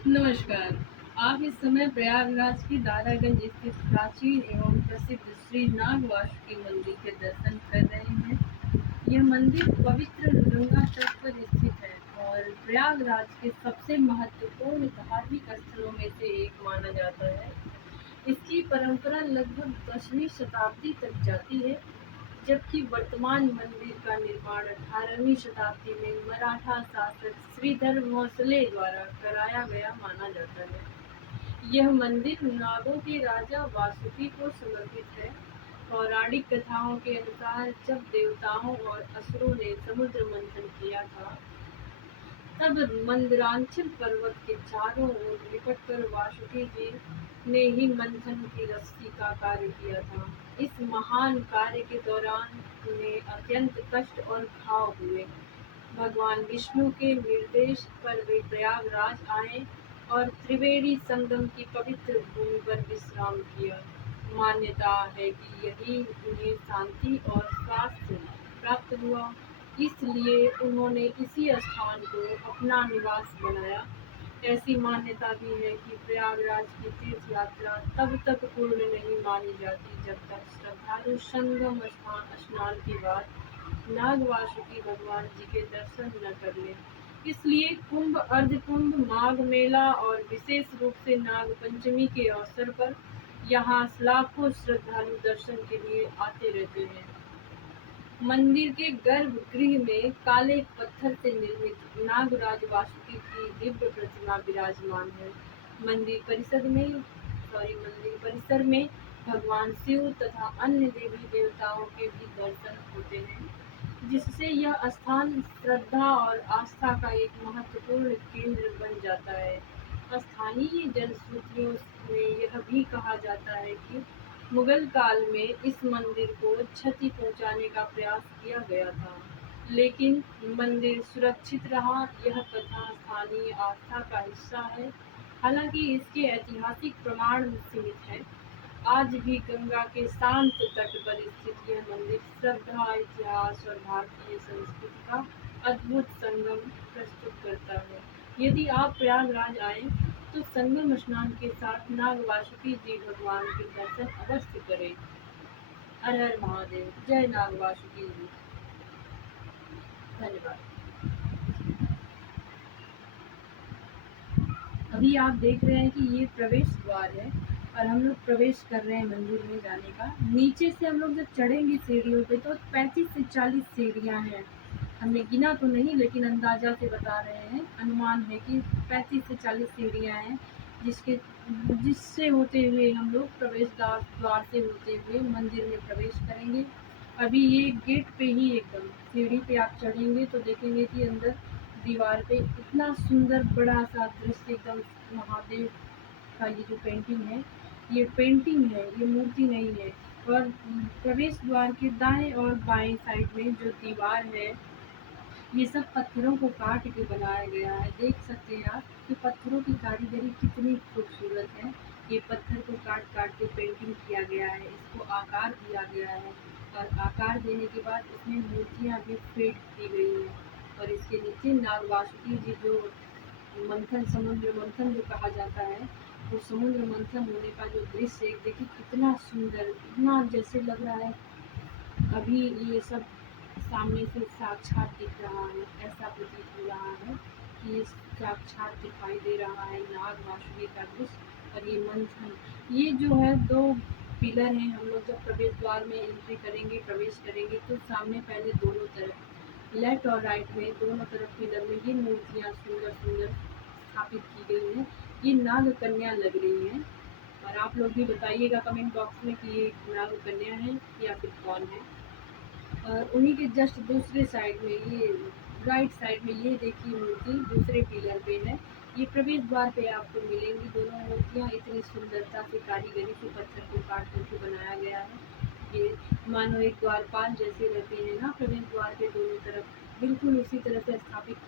नमस्कार। आप इस समय प्रयागराज के दारागंज स्थित प्राचीन एवं प्रसिद्ध श्री नागवासुकी मंदिर के दर्शन कर रहे हैं। यह मंदिर पवित्र गंगा तट पर स्थित है और प्रयागराज के सबसे महत्वपूर्ण धार्मिक स्थलों में से एक माना जाता है। इसकी परंपरा लगभग 10वीं शताब्दी तक जाती है, जबकि वर्तमान मंदिर का निर्माण 18वीं शताब्दी में मराठा शासक श्रीधर भोसले द्वारा कराया गया माना जाता है। यह मंदिर नागों के राजा वासुकी को समर्पित है। पौराणिक कथाओं के अनुसार जब देवताओं और असुरों ने समुद्र मंथन किया था, तब मंदरांचल पर्वत के चारों ओर लिपटकर वासुकी जी ने ही मंथन की रस्सी का कार्य किया था। इस महान कार्य के दौरान उन्हें अत्यंत कष्ट और घाव हुए। भगवान विष्णु के निर्देश पर वे प्रयागराज आए और त्रिवेणी संगम की पवित्र भूमि पर विश्राम किया। मान्यता है कि यही उन्हें शांति और स्वास्थ्य प्राप्त हुआ, इसलिए उन्होंने इसी स्थान को अपना निवास बनाया। ऐसी मान्यता भी है कि प्रयागराज की तीर्थ यात्रा तब तक पूर्ण नहीं मानी जाती जब तक श्रद्धालु संगम स्नान के बाद नागवासुकी भगवान जी के दर्शन न कर लें। इसलिए कुंभ, अर्धकुंभ, माघ मेला और विशेष रूप से नाग पंचमी के अवसर पर यहाँ लाखों श्रद्धालु दर्शन के लिए आते रहते हैं। मंदिर के गर्भगृह में काले पत्थर से निर्मित नागराज वासुकी की दिव्य प्रतिमा विराजमान है। मंदिर परिसर में भगवान शिव तथा अन्य देवी देवताओं के भी दर्शन होते हैं, जिससे यह स्थान श्रद्धा और आस्था का एक महत्वपूर्ण केंद्र बन जाता है। स्थानीय जनश्रुतियों में यह भी कहा जाता है कि मुगल काल में इस मंदिर को क्षति पहुंचाने का प्रयास किया गया था, लेकिन मंदिर सुरक्षित रहा। यह कथा स्थानीय आस्था का हिस्सा है, हालांकि इसके ऐतिहासिक प्रमाण सीमित हैं। आज भी गंगा के शांत तट पर स्थित यह मंदिर श्रद्धा, इतिहास और भारतीय संस्कृति का अद्भुत संगम प्रस्तुत करता है। यदि आप प्रयागराज आए तो संगम स्नान के साथ नाग वासुकी जी भगवान के दर्शन अवश्य करें। हर हर महादेव। जय नाग वासुकी जी। धन्यवाद। अभी आप देख रहे हैं कि ये प्रवेश द्वार है और हम लोग प्रवेश कर रहे हैं मंदिर में जाने का। नीचे से हम लोग जब चढ़ेंगे सीढ़ियों पे तो 35 से 40 सीढ़ियाँ हैं। हमने गिना तो नहीं, लेकिन अंदाजा से बता रहे हैं। अनुमान है कि 35 से 40 सीढ़ियाँ हैं, जिससे होते हुए हम लोग प्रवेश द्वार से होते हुए मंदिर में प्रवेश करेंगे। अभी ये गेट पे ही एकदम सीढ़ी पे आप चढ़ेंगे तो देखेंगे कि अंदर दीवार पे इतना सुंदर बड़ा सा दृश्य, एकदम महादेव का ये जो पेंटिंग है, ये पेंटिंग है, ये मूर्ति नहीं है। और प्रवेश द्वार के दाएं और बाएं साइड में जो दीवार है, ये सब पत्थरों को काट के बनाया गया है। देख सकते हैं आप कि पत्थरों की कारीगरी कितनी खूबसूरत है। ये पत्थर को काट काट के पेंटिंग किया गया है, इसको आकार दिया गया है और आकार देने के बाद इसमें मूर्तियाँ भी फिट की गई हैं। और इसके नीचे नाग वासुकी जी जो समुद्र मंथन जो कहा जाता है, वो समुद्र मंथन होने का जो दृश्य है, देखिए कितना सुंदर, इतना जैसे लग रहा है अभी ये सब सामने से साक्षात दिख रहा है। ऐसा प्रतीत हो रहा है कि ये साक्षात दिखाई दे रहा है नाग वासुकी का दृश्य। और ये मंथन, ये जो है 2 पिलर हैं। हम लोग जब प्रवेश द्वार में एंट्री करेंगे, प्रवेश करेंगे, तो सामने पहले दोनों तरफ लेफ्ट और राइट में दोनों तरफ पिलर में ये मूर्तियाँ सुंदर सुंदर स्थापित की गई हैं। ये नाग कन्या लग रही हैं। और आप लोग भी बताइएगा कमेंट बॉक्स में कि ये नाग कन्या है या फिर कौन है। और उन्हीं के जस्ट दूसरे साइड में, ये राइट साइड में, ये देखिए मूर्ति दूसरे पिलर पे है। ये प्रवेश द्वार पे आपको मिलेंगी दोनों मूर्तियाँ। इतनी सुंदरता से कारीगरी से पत्थर को काट करके बनाया गया है। ये मानो एक द्वारपाल जैसे रहते हैं ना प्रवेश द्वार पे दोनों तरफ, बिल्कुल उसी तरह से स्थापित किया